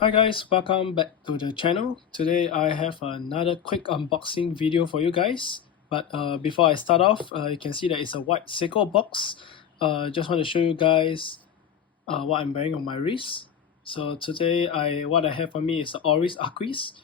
Hi guys, welcome back to the channel. Today I have another quick unboxing video for you guys. But before I start off, you can see that it's a white Seiko box. Just want to show you guys what I'm wearing on my wrist. So today what I have on me is the Oris Aquis.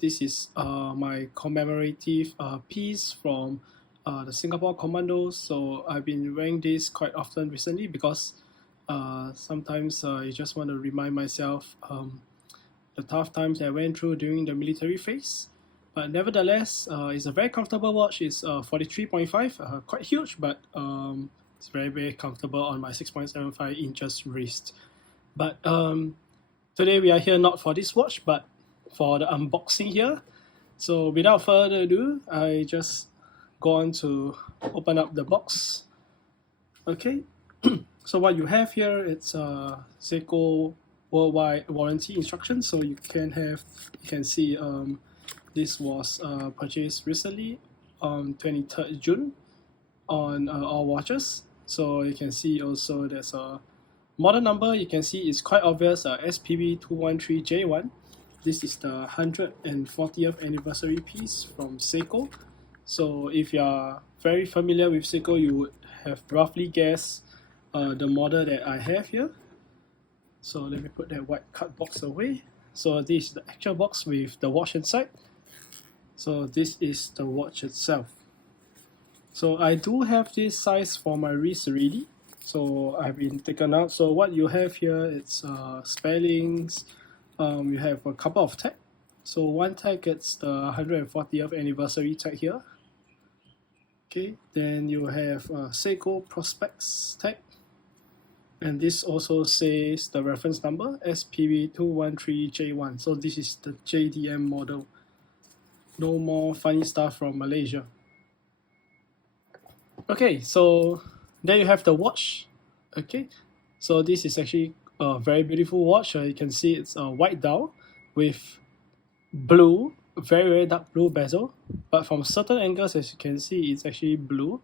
This is my commemorative piece from the Singapore Commandos. So I've been wearing this quite often recently because sometimes I just want to remind myself the tough times I went through during the military phase. But nevertheless, it's a very comfortable watch. It's 43.5, quite huge, but it's very comfortable on my 6.75 inches wrist. But today we are here not for this watch, but for the unboxing here. So without further ado, I just go on to open up the box. Okay. So what you have here, it's Seiko worldwide warranty instructions. So you can see this was purchased recently on 23rd June on all watches. So you can see also there's a model number. You can see it's quite obvious, SPB213J1. This is the 140th anniversary piece from Seiko. So if you are very familiar with Seiko, you would have roughly guessed the model that I have here. So let me put that white card box away. So this is the actual box with the watch inside. So this is the watch itself. So I do have this size for my wrist already. So I've been taken out. So what you have here, it's spare links. You have a couple of tags. So one tag, it's the 140th anniversary tag here. Okay, then you have Seiko Prospects tag. And this also says the reference number, SPB213J1. So this is the JDM model. No more funny stuff from Malaysia. Okay, so there you have the watch. Okay, so this is actually a very beautiful watch. You can see it's a white dial with blue, very dark blue bezel. But from certain angles, as you can see, it's actually blue.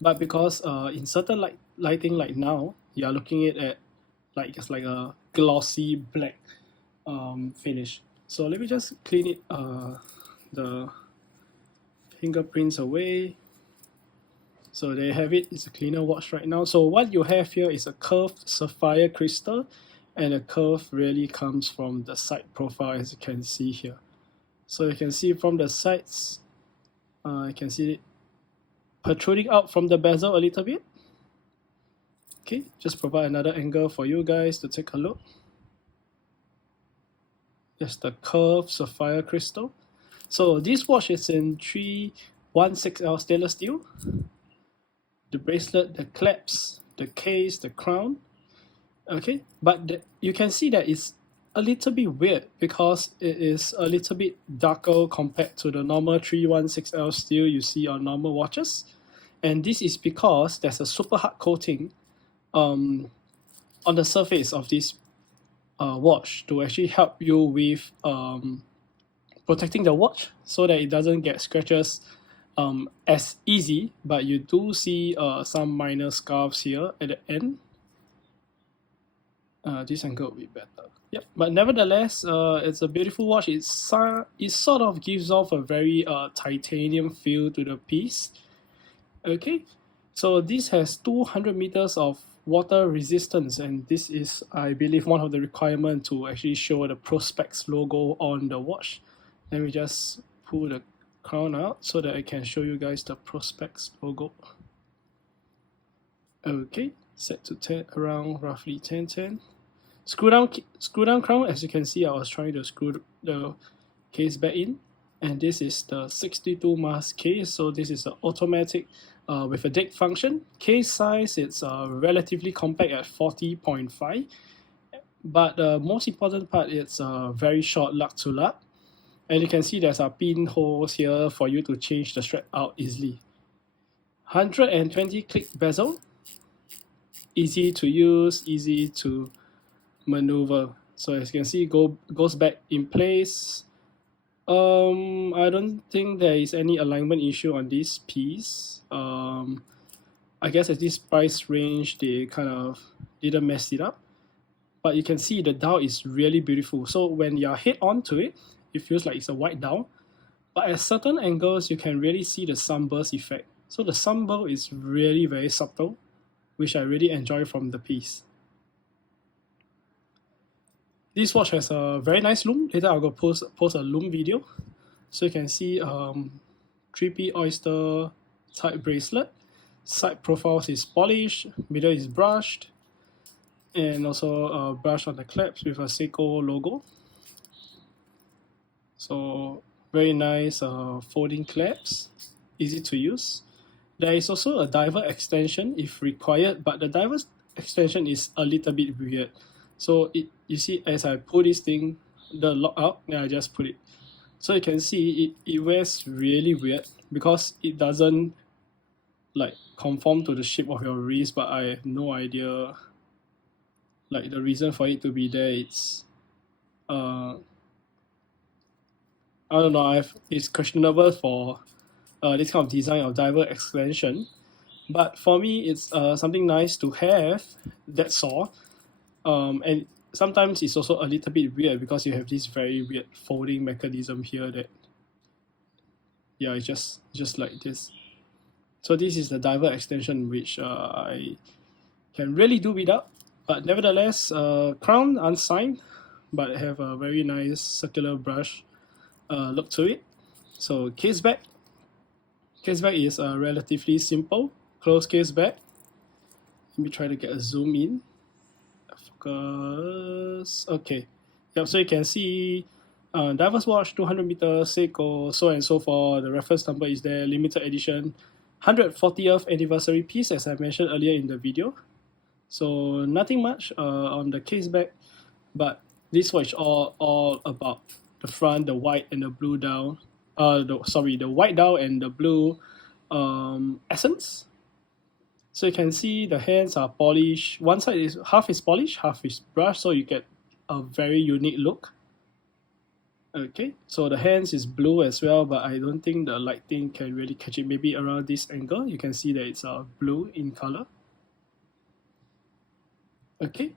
But because in certain lighting like now, you are looking at just like a glossy black finish. So let me just clean it the fingerprints away. So there you have it. It's a cleaner watch right now. So what you have here is a curved sapphire crystal, and the curve really comes from the side profile, as you can see here. So you can see from the sides, you can see it protruding out from the bezel a little bit. Okay, just provide another angle for you guys to take a look. Just the curved sapphire crystal. So this watch is in 316L stainless steel. The bracelet, the clasps, the case, the crown. Okay, but you can see that it's a little bit weird because it is a little bit darker compared to the normal 316L steel you see on normal watches. And this is because there's a super hard coating on the surface of this watch to actually help you with protecting the watch so that it doesn't get scratches as easy, but you do see some minor scarves here at the end. This angle will be better. Yep, but nevertheless, it's a beautiful watch. It sort of gives off a very titanium feel to the piece. Okay, so this has 200 meters of water resistance, and this is, I believe, one of the requirements to actually show the Prospex logo on the watch. Let me just pull the crown out so that I can show you guys the Prospex logo. Okay, set to 10, around roughly 1010. Screw down crown. As you can see, I was trying to screw the case back in, and this is the 62 mask case. So this is an automatic with a date function. Case size, it's relatively compact at 40.5, but the most important part, it's very short lug to lug, and you can see there's a pinholes here for you to change the strap out easily. 120 click bezel, easy to use, easy to maneuver. So as you can see, goes back in place. I don't think there is any alignment issue on this piece. I guess at this price range, they kind of didn't mess it up. but you can see the dial is really beautiful. So when you're head on to it, it feels like it's a white dial. But at certain angles, you can really see the sunburst effect. So the sunburst is really very subtle, which I really enjoy from the piece. This watch has a very nice lume. Later I'll go post a lume video. So you can see 3P oyster type bracelet. Side profiles is polished, middle is brushed, and also brushed on the claps with a Seiko logo. So very nice folding claps, easy to use. There is also a diver extension if required, but the diver extension is a little bit weird. So you see as I pull this thing, the lock out, then I just put it. So you can see it wears really weird because it doesn't like conform to the shape of your wrist, but I have no idea like the reason for it to be there. It's I don't know, it's questionable for this kind of design of diver extension. But for me, it's something nice to have, that's all. And sometimes it's also a little bit weird because you have this very weird folding mechanism here that, yeah, it's just like this. So this is the diver extension, which I can really do without. But nevertheless, crown unsigned, but have a very nice circular brush look to it. So case back. Case back is relatively simple. Close case back. Let me try to get a zoom in. Focus. Okay. Yep, so you can see Diver's watch, 200 meters, Seiko, so and so forth. The reference number is there, limited edition. 140th anniversary piece, as I mentioned earlier in the video. So nothing much on the case back, but this watch all about the front, the white and the blue dial. The white dial and the blue essence. So you can see the hands are polished. One side is half is polished, half is brushed, so you get a very unique look. Okay, so the hands is blue as well, but I don't think the lighting can really catch it. Maybe around this angle, you can see that it's blue in color. Okay,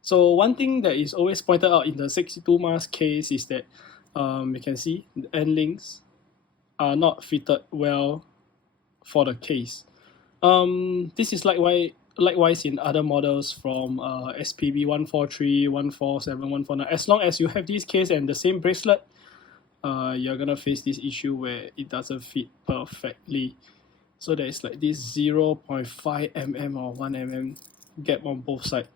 so one thing that is always pointed out in the 62 mask case is that you can see the end links are not fitted well for the case. This is likewise in other models from SPB213, 147, 149. As long as you have this case and the same bracelet, you're gonna face this issue where it doesn't fit perfectly. So there is like this 0.5 mm or 1 mm gap on both sides.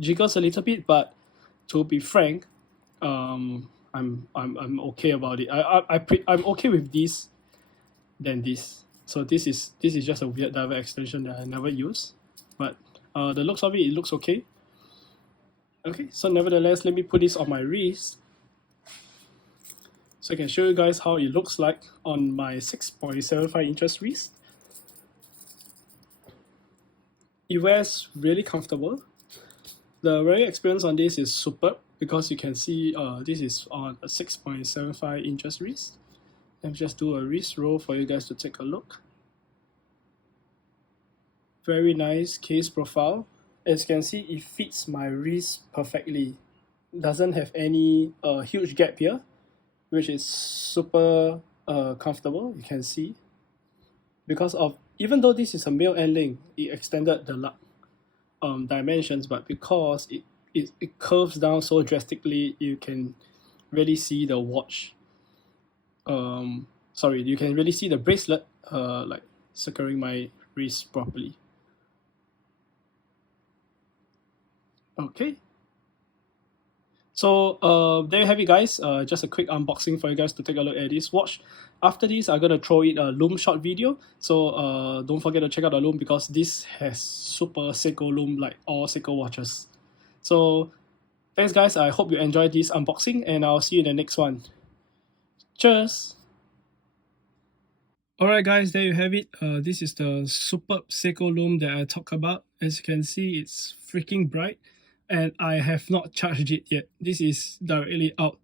Jiggles a little bit, but to be frank, I'm okay about it. I'm okay with this than this. So this is just a weird diver extension that I never use, but the looks of it looks okay. Okay, so nevertheless, let me put this on my wrist so I can show you guys how it looks like on my 6.75 inches wrist. It wears really comfortable. The wearing experience on this is superb because you can see this is on a 6.75 inches wrist. Let me just do a wrist roll for you guys to take a look. Very nice case profile. As you can see, it fits my wrist perfectly. Doesn't have any huge gap here, which is super comfortable. You can see because of, even though this is a male end link, it extended the dimensions, but because it curves down so drastically, you can really see the watch. You can really see the bracelet like securing my wrist properly. Okay. So there you have it, guys. Just a quick unboxing for you guys to take a look at this watch. After this, I'm gonna throw in a lume short video. So don't forget to check out the lume because this has super Seiko lume like all Seiko watches. So thanks, guys. I hope you enjoyed this unboxing, and I'll see you in the next one. Cheers. Alright guys, there you have it. This is the superb Seiko lume that I talked about. As you can see, it's freaking bright and I have not charged it yet. This is directly out.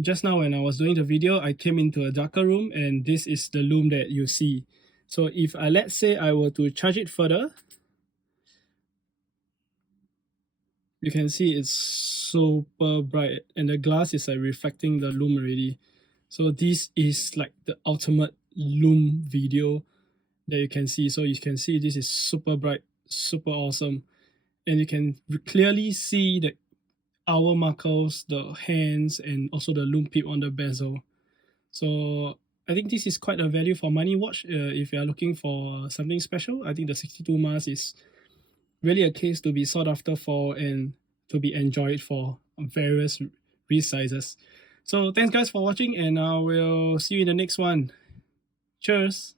Just now when I was doing the video, I came into a darker room and this is the lume that you see. So if let's say I were to charge it further, You can see it's super bright and the glass is like reflecting the lume already. So this is like the ultimate lume video that you can see. So you can see this is super bright, super awesome. And you can clearly see the hour markers, the hands, and also the lume pip on the bezel. So I think this is quite a value for money watch if you are looking for something special. I think the 62 mass is really a case to be sought after for and to be enjoyed for various wrist sizes. So thanks guys for watching, and I will see you in the next one. Cheers!